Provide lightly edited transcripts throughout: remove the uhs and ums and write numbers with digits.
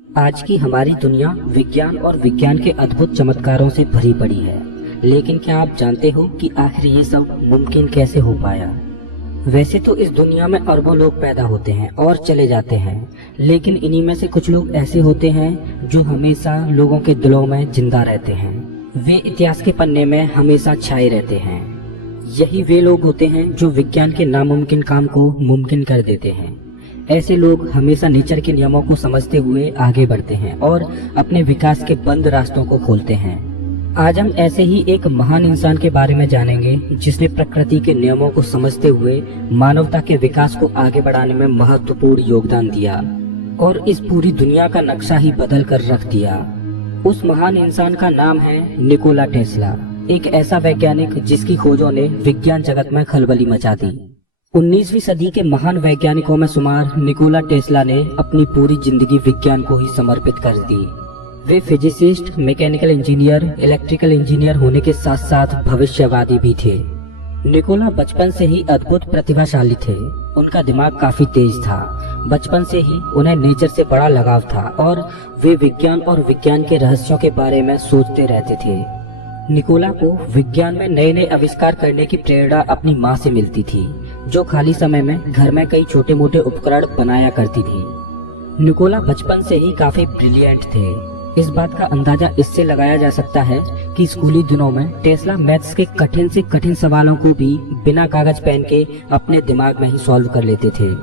आज की हमारी दुनिया विज्ञान और विज्ञान के अद्भुत चमत्कारों से भरी पड़ी है। लेकिन क्या आप जानते हो कि आखिर ये सब मुमकिन कैसे हो पाया? वैसे तो इस दुनिया में अरबों लोग पैदा होते हैं और चले जाते हैं, लेकिन इन्हीं में से कुछ लोग ऐसे होते हैं जो हमेशा लोगों के दिलों में जिंदा रहते हैं। वे इतिहास के पन्ने में हमेशा छाए रहते हैं। यही वे लोग होते हैं जो विज्ञान के नामुमकिन काम को मुमकिन कर देते हैं। ऐसे लोग हमेशा नेचर के नियमों को समझते हुए आगे बढ़ते हैं और अपने विकास के बंद रास्तों को खोलते हैं। आज हम ऐसे ही एक महान इंसान के बारे में जानेंगे जिसने प्रकृति के नियमों को समझते हुए मानवता के विकास को आगे बढ़ाने में महत्वपूर्ण योगदान दिया और इस पूरी दुनिया का नक्शा ही बदल कर रख दिया। उस महान इंसान का नाम है निकोला टेस्ला, एक ऐसा वैज्ञानिक जिसकी खोजों ने विज्ञान जगत में खलबली मचा दी। 19वीं सदी के महान वैज्ञानिकों में शुमार निकोला टेस्ला ने अपनी पूरी जिंदगी विज्ञान को ही समर्पित कर दी। वे physicist, mechanical engineer, electrical engineer होने के साथ साथ भविष्यवादी भी थे। निकोला बचपन से ही अद्भुत प्रतिभाशाली थे। उनका दिमाग काफी तेज था। बचपन से ही उन्हें नेचर से बड़ा लगाव था और वे विज्ञान और विज्ञान के रहस्यों के बारे में सोचते रहते थे। निकोला को विज्ञान में नए नए आविष्कार करने की प्रेरणा अपनी माँ से मिलती थी, जो खाली समय में घर में कई छोटे मोटे उपकरण बनाया करती थी। निकोला बचपन से ही काफी ब्रिलियंट थे। इस बात का अंदाजा इससे लगाया जा सकता है कि स्कूली दिनों में टेस्ला मैथ्स के कठिन से कठिन सवालों को भी बिना कागज पेन के अपने दिमाग में ही सॉल्व कर लेते थे।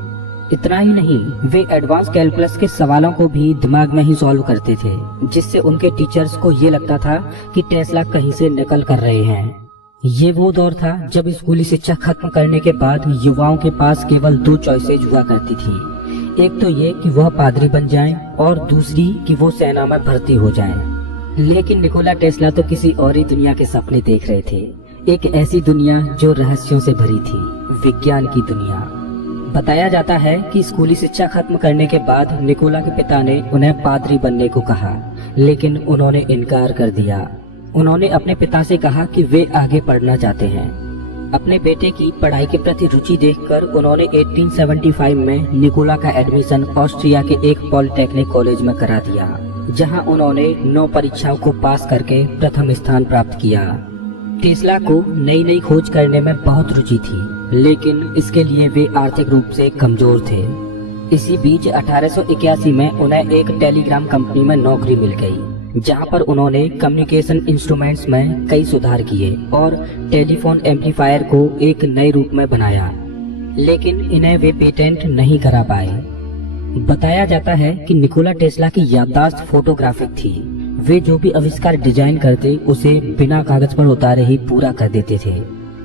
इतना ही नहीं, वे एडवांस कैलकुलस के सवालों को भी दिमाग में ही सॉल्व करते थे, जिससे उनके टीचर्स को ये लगता था कि टेस्ला कहीं से नकल कर रहे हैं। ये वो दौर था जब स्कूली शिक्षा खत्म करने के बाद युवाओं के पास केवल 2 चॉइसेज हुआ करती थी। एक तो ये कि वह पादरी बन जाएं और दूसरी कि वो सेना में भर्ती हो जाएं। लेकिन निकोला टेस्ला तो किसी और ही दुनिया के सपने देख रहे थे, एक ऐसी दुनिया जो रहस्यों से भरी थी, विज्ञान की दुनिया। बताया जाता है कि स्कूली शिक्षा खत्म करने के बाद निकोला के पिता ने उन्हें पादरी बनने को कहा, लेकिन उन्होंने इनकार कर दिया। उन्होंने अपने पिता से कहा कि वे आगे पढ़ना चाहते हैं। अपने बेटे की पढ़ाई के प्रति रुचि देखकर उन्होंने 1875 में निकोला का एडमिशन ऑस्ट्रिया के एक पॉलिटेक्निक कॉलेज में करा दिया, जहां उन्होंने 9 परीक्षाओं को पास करके प्रथम स्थान प्राप्त किया। टेस्ला को नई नई खोज करने में बहुत रुचि थी, लेकिन इसके लिए वे आर्थिक रूप से कमजोर थे। इसी बीच 1881 में उन्हें एक टेलीग्राम कंपनी में नौकरी मिल गई, जहां पर उन्होंने कम्युनिकेशन इंस्ट्रूमेंट्स में कई सुधार किए और टेलीफोन एम्पलीफायर को एक नए रूप में बनाया, लेकिन इन्हें वे पेटेंट नहीं करा पाए। बताया जाता है कि निकोला टेस्ला की याददाश्त फोटोग्राफिक थी। वे जो भी आविष्कार डिजाइन करते उसे बिना कागज पर उतारे ही पूरा कर देते थे।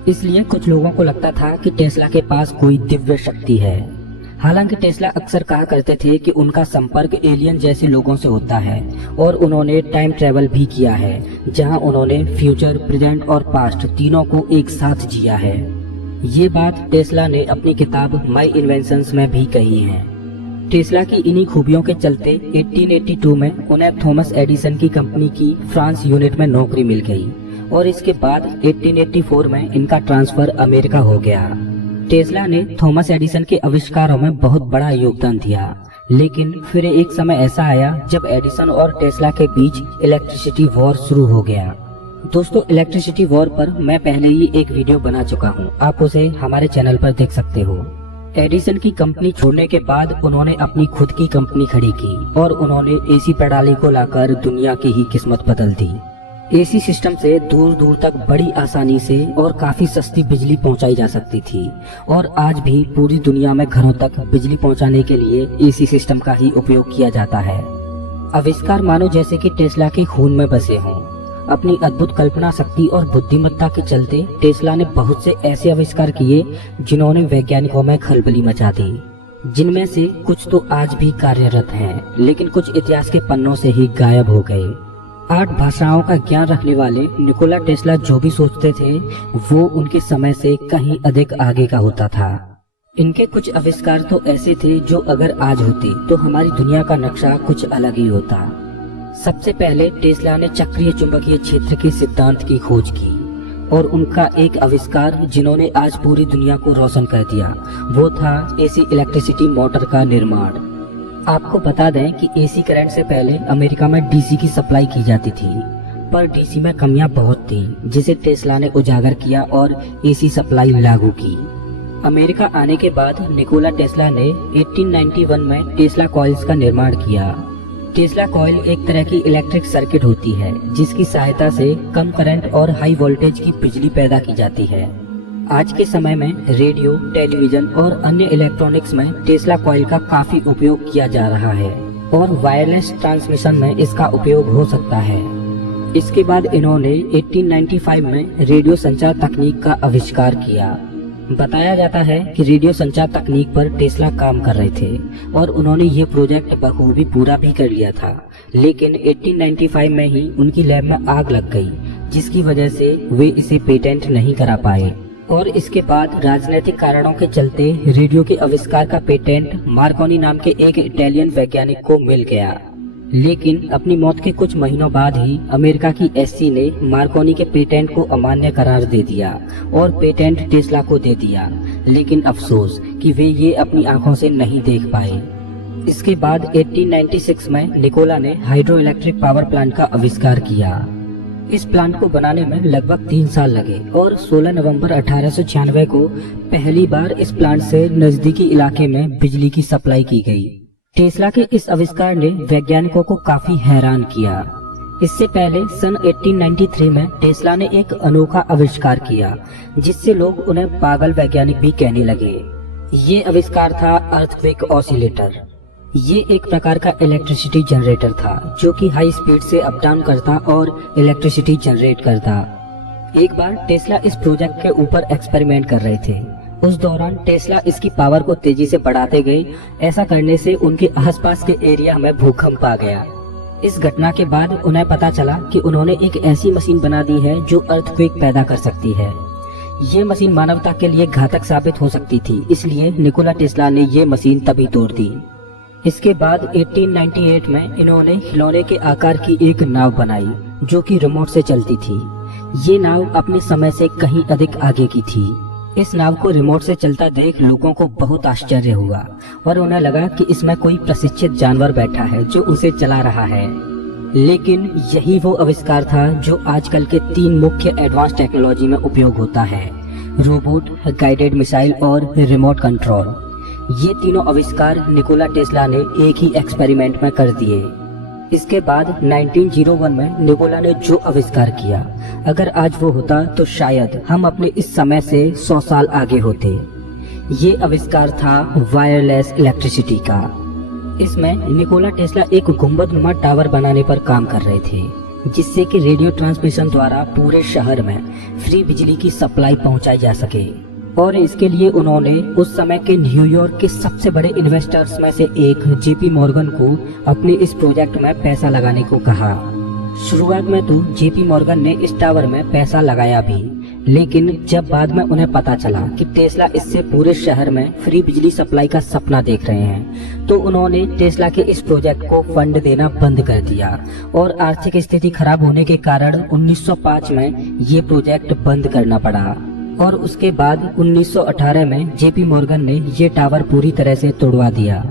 इसलिए कुछ लोगों को लगता था कि टेस्ला के पास कोई दिव्य शक्ति है। हालांकि टेस्ला अक्सर कहा करते थे कि उनका संपर्क एलियन जैसे लोगों से होता है और उन्होंने टाइम ट्रेवल भी किया है, जहां उन्होंने फ्यूचर, प्रेजेंट और पास्ट तीनों को एक साथ जिया है। ये बात टेस्ला ने अपनी किताब माई इन्वेंशंस में भी कही है। टेस्ला की इन्हीं खूबियों के चलते 1882 में उन्हें थॉमस एडिसन की कंपनी की फ्रांस यूनिट में नौकरी मिल गई और इसके बाद 1884 में इनका ट्रांसफर अमेरिका हो गया। टेस्ला ने थॉमस एडिसन के आविष्कारों में बहुत बड़ा योगदान दिया, लेकिन फिर एक समय ऐसा आया जब एडिसन और टेस्ला के बीच इलेक्ट्रिसिटी वॉर शुरू हो गया। दोस्तों, इलेक्ट्रिसिटी वॉर पर मैं पहले ही एक वीडियो बना चुका हूँ, आप उसे हमारे चैनल पर देख सकते हो। एडिसन की कंपनी छोड़ने के बाद उन्होंने अपनी खुद की कंपनी खड़ी की और उन्होंने एसी प्रणाली को लाकर दुनिया की ही किस्मत बदल दी। एसी सिस्टम से दूर दूर तक बड़ी आसानी से और काफी सस्ती बिजली पहुंचाई जा सकती थी और आज भी पूरी दुनिया में घरों तक बिजली पहुंचाने के लिए एसी सिस्टम का ही उपयोग किया जाता है। आविष्कार मानो जैसे कि टेस्ला के खून में बसे हों। अपनी अद्भुत कल्पना शक्ति और बुद्धिमत्ता के चलते टेस्ला ने बहुत से ऐसे आविष्कार किए जिन्होंने वैज्ञानिकों में खलबली मचा दी, जिनमें से कुछ तो आज भी कार्यरत हैं, लेकिन कुछ इतिहास के पन्नों से ही गायब हो गए। 8 भाषाओं का ज्ञान रखने वाले निकोला टेस्ला जो भी सोचते थे वो उनके समय से कहीं अधिक आगे का होता था। इनके कुछ आविष्कार तो ऐसे थे जो अगर आज होते तो हमारी दुनिया का नक्शा कुछ अलग ही होता। सबसे पहले टेस्ला ने चक्रीय चुंबकीय क्षेत्र के सिद्धांत की खोज की और उनका एक आविष्कार जिन्होंने आज पूरी दुनिया को रोशन कर दिया वो था एसी इलेक्ट्रिसिटी मोटर का निर्माण। आपको बता दें कि एसी करंट से पहले अमेरिका में डीसी की सप्लाई की जाती थी, पर डीसी में कमियां बहुत थीं, जिसे टेस्ला ने उजागर किया और एसी सप्लाई लागू की। अमेरिका आने के बाद निकोला टेस्ला ने 1891 में टेस्ला कॉइल्स का निर्माण किया। टेस्ला कॉइल एक तरह की इलेक्ट्रिक सर्किट होती है जिसकी सहायता से कम करंट और हाई वोल्टेज की बिजली पैदा की जाती है। आज के समय में रेडियो, टेलीविजन और अन्य इलेक्ट्रॉनिक्स में टेस्ला कॉइल का काफी उपयोग किया जा रहा है और वायरलेस ट्रांसमिशन में इसका उपयोग हो सकता है। इसके बाद इन्होंने 1895 में रेडियो संचार तकनीक का आविष्कार किया। बताया जाता है कि रेडियो संचार तकनीक पर टेस्ला काम कर रहे थे और उन्होंने ये प्रोजेक्ट बखूबी पूरा भी कर लिया था, लेकिन 1895 में ही उनकी लैब में आग लग गई, जिसकी वजह से वे इसे पेटेंट नहीं करा पाए। और इसके बाद राजनीतिक कारणों के चलते रेडियो के आविष्कार का पेटेंट मार्कोनी नाम के एक इटालियन वैज्ञानिक को मिल गया। लेकिन अपनी मौत के कुछ महीनों बाद ही अमेरिका की एससी ने मार्कोनी के पेटेंट को अमान्य करार दे दिया और पेटेंट टेस्ला को दे दिया। लेकिन अफसोस कि वे ये अपनी आंखों से नहीं देख पाए। इसके बाद 1896 में निकोला ने हाइड्रो इलेक्ट्रिक पावर प्लांट का आविष्कार किया। इस प्लांट को बनाने में लगभग 3 साल लगे और 16 नवंबर 1896 को पहली बार इस प्लांट से नजदीकी इलाके में बिजली की सप्लाई की गई। टेस्ला के इस आविष्कार ने वैज्ञानिकों को काफी हैरान किया। इससे पहले सन 1893 में टेस्ला ने एक अनोखा आविष्कार किया जिससे लोग उन्हें पागल वैज्ञानिक भी कहने लगे। ये आविष्कार था अर्थक्वेक ऑसिलेटर। ये एक प्रकार का इलेक्ट्रिसिटी जनरेटर था जो कि हाई स्पीड से अप डाउन करता और इलेक्ट्रिसिटी जनरेट करता। एक बार टेस्ला इस प्रोजेक्ट के ऊपर एक्सपेरिमेंट कर रहे थे। उस दौरान टेस्ला इसकी पावर को तेजी से बढ़ाते गए। ऐसा करने से उनके आसपास के एरिया में भूकंप आ गया। इस घटना के बाद उन्हें पता चला कि उन्होंने एक ऐसी मशीन बना दी है जो अर्थक्वेक पैदा कर सकती है। ये मशीन मानवता के लिए घातक साबित हो सकती थी, इसलिए निकोला टेस्ला ने ये मशीन तभी तोड़ दी। इसके बाद 1898 में इन्होंने खिलौने के आकार की एक नाव बनाई जो कि रिमोट से चलती थी। ये नाव अपने समय से कहीं अधिक आगे की थी। इस नाव को रिमोट से चलता देख लोगों को बहुत आश्चर्य हुआ और उन्हें लगा कि इसमें कोई प्रशिक्षित जानवर बैठा है जो उसे चला रहा है। लेकिन यही वो आविष्कार था जो आजकल के 3 मुख्य एडवांस टेक्नोलॉजी में उपयोग होता है: रोबोट, गाइडेड मिसाइल और रिमोट कंट्रोल। ये तीनों आविष्कार निकोला टेस्ला ने एक ही एक्सपेरिमेंट में कर दिए। इसके बाद 1901 में निकोला ने जो आविष्कार किया, अगर आज वो होता तो शायद हम अपने इस समय से 100 साल आगे होते। ये आविष्कार था वायरलेस इलेक्ट्रिसिटी का। इसमें निकोला टेस्ला एक गुंबदनुमा टावर बनाने पर काम कर रहे थे जिससे कि रेडियो ट्रांसमिशन द्वारा पूरे शहर में फ्री बिजली की सप्लाई पहुंचाई जा सके। और इसके लिए उन्होंने उस समय के न्यूयॉर्क के सबसे बड़े इन्वेस्टर्स में से एक जेपी मॉर्गन को अपने इस प्रोजेक्ट में पैसा लगाने को कहा। शुरुआत में तो जेपी मॉर्गन ने इस टावर में पैसा लगाया भी, लेकिन जब बाद में उन्हें पता चला कि टेस्ला इससे पूरे शहर में फ्री बिजली सप्लाई का सपना देख रहे हैं, तो उन्होंने टेस्ला के इस प्रोजेक्ट को फंड देना बंद कर दिया और आर्थिक स्थिति खराब होने के कारण 1905 में ये प्रोजेक्ट बंद करना पड़ा। और उसके बाद 1918 में जेपी मॉर्गन ने ये टावर पूरी तरह से तोड़वा दिया।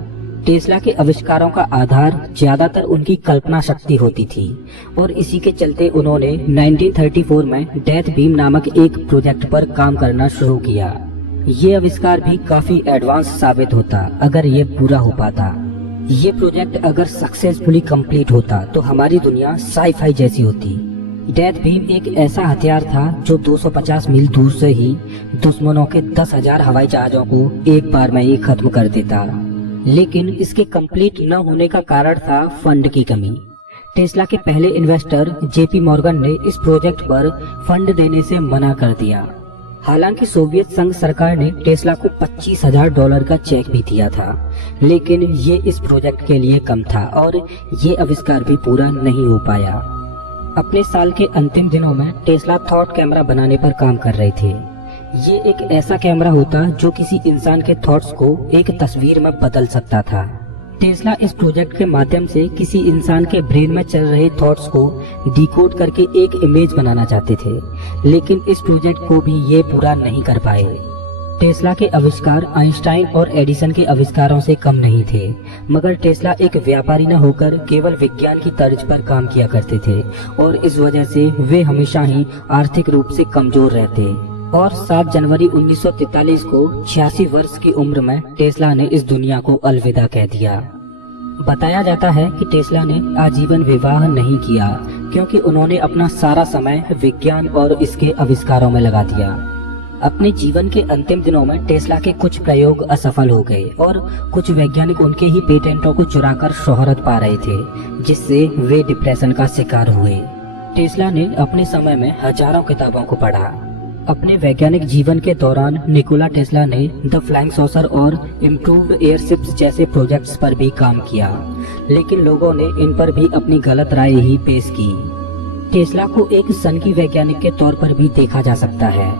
टेस्ला के आविष्कारों का आधार ज्यादातर उनकी कल्पना शक्ति होती थी और इसी के चलते उन्होंने 1934 में डेथ बीम नामक एक प्रोजेक्ट पर काम करना शुरू किया। ये आविष्कार भी काफी एडवांस साबित होता अगर ये पूरा हो पाता। ये प्रोजेक्ट अगर सक्सेसफुली कंप्लीट होता तो हमारी दुनिया साई-फाई जैसी होती। डेथ बीम एक ऐसा हथियार था जो 250 मील दूर से ही दुश्मनों के 10,000 हवाई जहाजों को एक बार में ही खत्म कर देता। लेकिन इसके कंप्लीट न होने का कारण था फंड की कमी। टेस्ला के पहले इन्वेस्टर जेपी मॉर्गन ने इस प्रोजेक्ट पर फंड देने से मना कर दिया। हालांकि सोवियत संघ सरकार ने टेस्ला को $25,000 का चेक भी दिया था, लेकिन ये इस प्रोजेक्ट के लिए कम था और ये आविष्कार भी पूरा नहीं हो पाया। अपने साल के अंतिम दिनों में टेस्ला थॉट कैमरा बनाने पर काम कर रहे थे। ये एक ऐसा कैमरा होता जो किसी इंसान के थॉट्स को एक तस्वीर में बदल सकता था। टेस्ला इस प्रोजेक्ट के माध्यम से किसी इंसान के ब्रेन में चल रहे थॉट्स को डिकोड करके एक इमेज बनाना चाहते थे, लेकिन इस प्रोजेक्ट को भी ये पूरा नहीं कर पाए। टेस्ला के आविष्कार आइंस्टाइन और एडिसन के आविष्कारों से कम नहीं थे, मगर टेस्ला एक व्यापारी न होकर केवल विज्ञान की तर्ज पर काम किया करते थे और इस वजह से वे हमेशा ही आर्थिक रूप से कमजोर रहते। और 7 जनवरी 1943 को 86 वर्ष की उम्र में टेस्ला ने इस दुनिया को अलविदा कह दिया। बताया जाता है कि टेस्ला ने आजीवन विवाह नहीं किया क्योंकि उन्होंने अपना सारा समय विज्ञान और इसके आविष्कारों में लगा दिया। अपने जीवन के अंतिम दिनों में टेस्ला के कुछ प्रयोग असफल हो गए और कुछ वैज्ञानिक उनके ही पेटेंटों को चुराकर शोहरत पा रहे थे, जिससे वे डिप्रेशन का शिकार हुए। टेस्ला ने अपने समय में हजारों किताबों को पढ़ा। अपने वैज्ञानिक जीवन के दौरान निकोला टेस्ला ने द फ्लाइंग सॉसर और इम्प्रूव्ड एयरशिप्स जैसे प्रोजेक्ट्स पर भी काम किया, लेकिन लोगों ने इन पर भी अपनी गलत राय ही पेश की। टेस्ला को एक सनकी वैज्ञानिक के तौर पर भी देखा जा सकता है।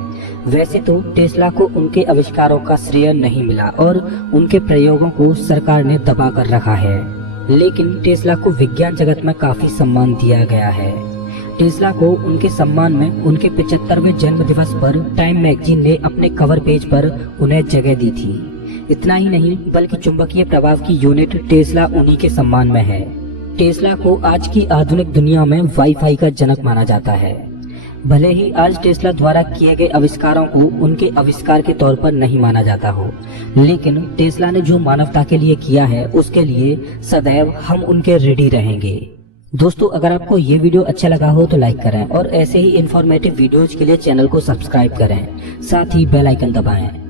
वैसे तो टेस्ला को उनके आविष्कारों का श्रेय नहीं मिला और उनके प्रयोगों को सरकार ने दबा कर रखा है, लेकिन टेस्ला को विज्ञान जगत में काफी सम्मान दिया गया है। टेस्ला को उनके सम्मान में उनके 75वें जन्म दिवस पर टाइम मैगजीन ने अपने कवर पेज पर उन्हें जगह दी थी। इतना ही नहीं बल्कि चुंबकीय प्रभाव की यूनिट टेस्ला उन्हीं के सम्मान में है। टेस्ला को आज की आधुनिक दुनिया में वाईफाई का जनक माना जाता है। भले ही आज टेस्ला द्वारा किए गए आविष्कारों को उनके आविष्कार के तौर पर नहीं माना जाता हो, लेकिन टेस्ला ने जो मानवता के लिए किया है उसके लिए सदैव हम उनके ऋणी रहेंगे। दोस्तों, अगर आपको ये वीडियो अच्छा लगा हो तो लाइक करें और ऐसे ही इंफॉर्मेटिव वीडियोज के लिए चैनल को सब्सक्राइब करें, साथ ही बेल आइकन दबाएं।